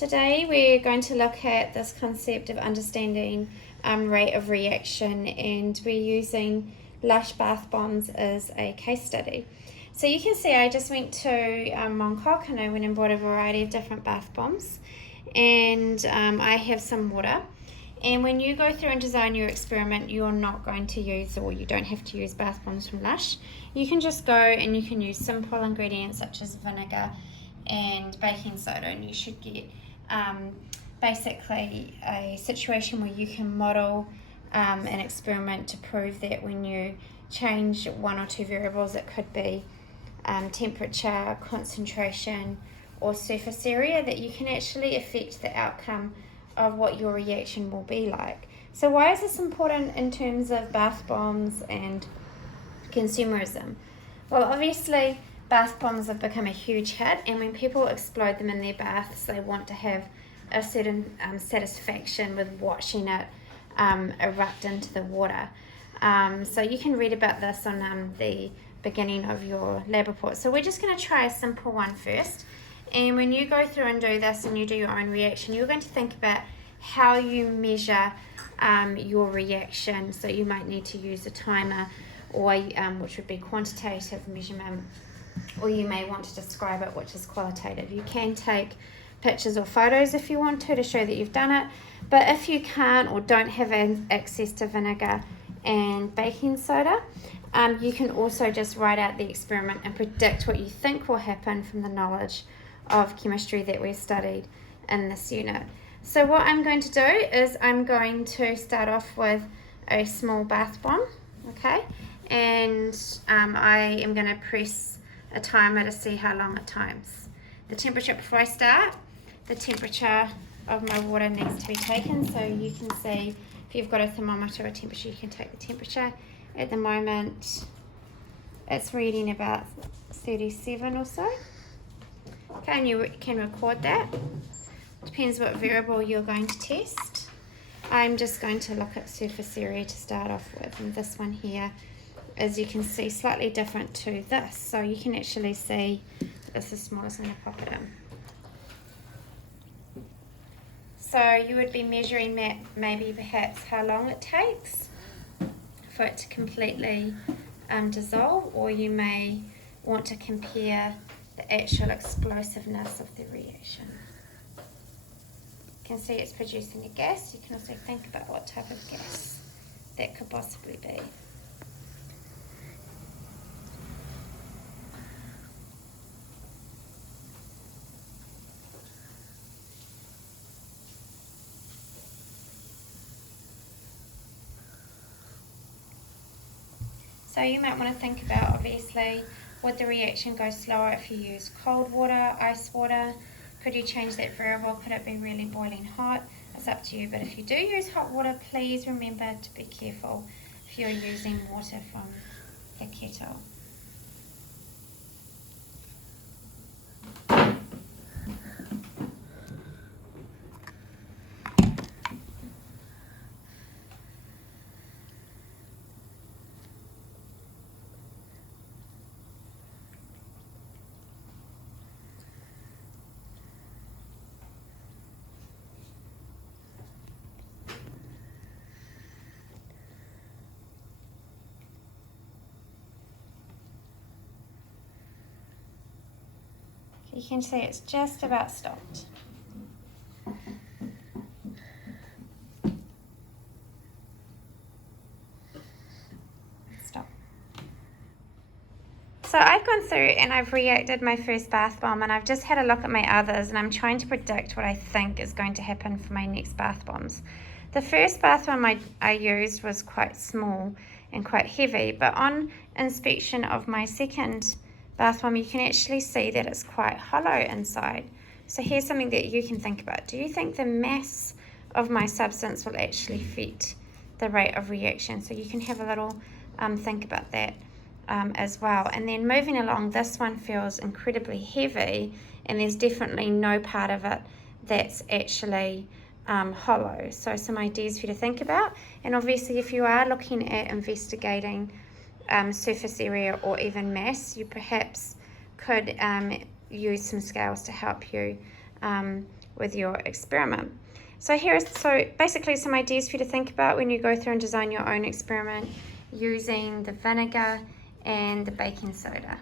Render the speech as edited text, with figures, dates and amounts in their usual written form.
Today we're going to look at this concept of understanding rate of reaction, and we're using Lush bath bombs as a case study. So you can see I just went to Mongkok and I went and bought a variety of different bath bombs, and I have some water. And when you go through and design your experiment, you're not going to use, or you don't have to use, bath bombs from Lush. You can just go and you can use simple ingredients such as vinegar and baking soda, and you should get basically a situation where you can model an experiment to prove that when you change one or two variables, it could be temperature, concentration, or surface area, that you can actually affect the outcome of what your reaction will be like. So why is this important in terms of bath bombs and consumerism? Well, obviously bath bombs have become a huge hit, and when people explode them in their baths, they want to have a certain satisfaction with watching it erupt into the water. So you can read about this on the beginning of your lab report. So we're just going to try a simple one first. And when you go through and do this and you do your own reaction, you're going to think about how you measure your reaction. So you might need to use a timer, or which would be quantitative measurement, or you may want to describe it, which is qualitative. You can take pictures or photos if you want to show that you've done it, but if you can't or don't have access to vinegar and baking soda, you can also just write out the experiment and predict what you think will happen from the knowledge of chemistry that we've studied in this unit. So what I'm going to do is I'm going to start off with a small bath bomb, okay, and I am going to press a timer to see how long it times. The temperature before I start, the temperature of my water needs to be taken, so you can see if you've got a thermometer or temperature, you can take the temperature. At the moment it's reading about 37 or so. Okay, and you can record that. Depends what variable you're going to test. I'm just going to look at surface area to start off with, and this one here, as you can see, slightly different to this. So you can actually see this is smaller, so I'm going to pop it in. So you would be measuring that, maybe perhaps how long it takes for it to completely dissolve, or you may want to compare the actual explosiveness of the reaction. You can see it's producing a gas. You can also think about what type of gas that could possibly be. So you might want to think about, obviously, would the reaction go slower if you use cold water, ice water? Could you change that variable? Could it be really boiling hot? It's up to you, but if you do use hot water, please remember to be careful if you're using water from the kettle. You can see it's just about stopped. Stop. So I've gone through and I've reacted my first bath bomb, and I've just had a look at my others, and I'm trying to predict what I think is going to happen for my next bath bombs. The first bath bomb I used was quite small and quite heavy, but on inspection of my second bath bomb, you can actually see that it's quite hollow inside. So here's something that you can think about. Do you think the mass of my substance will actually affect the rate of reaction? So you can have a little think about that as well. And then moving along, this one feels incredibly heavy, and there's definitely no part of it that's actually hollow. So some ideas for you to think about. And obviously if you are looking at investigating surface area or even mass, you perhaps could use some scales to help you with your experiment. So basically some ideas for you to think about when you go through and design your own experiment using the vinegar and the baking soda.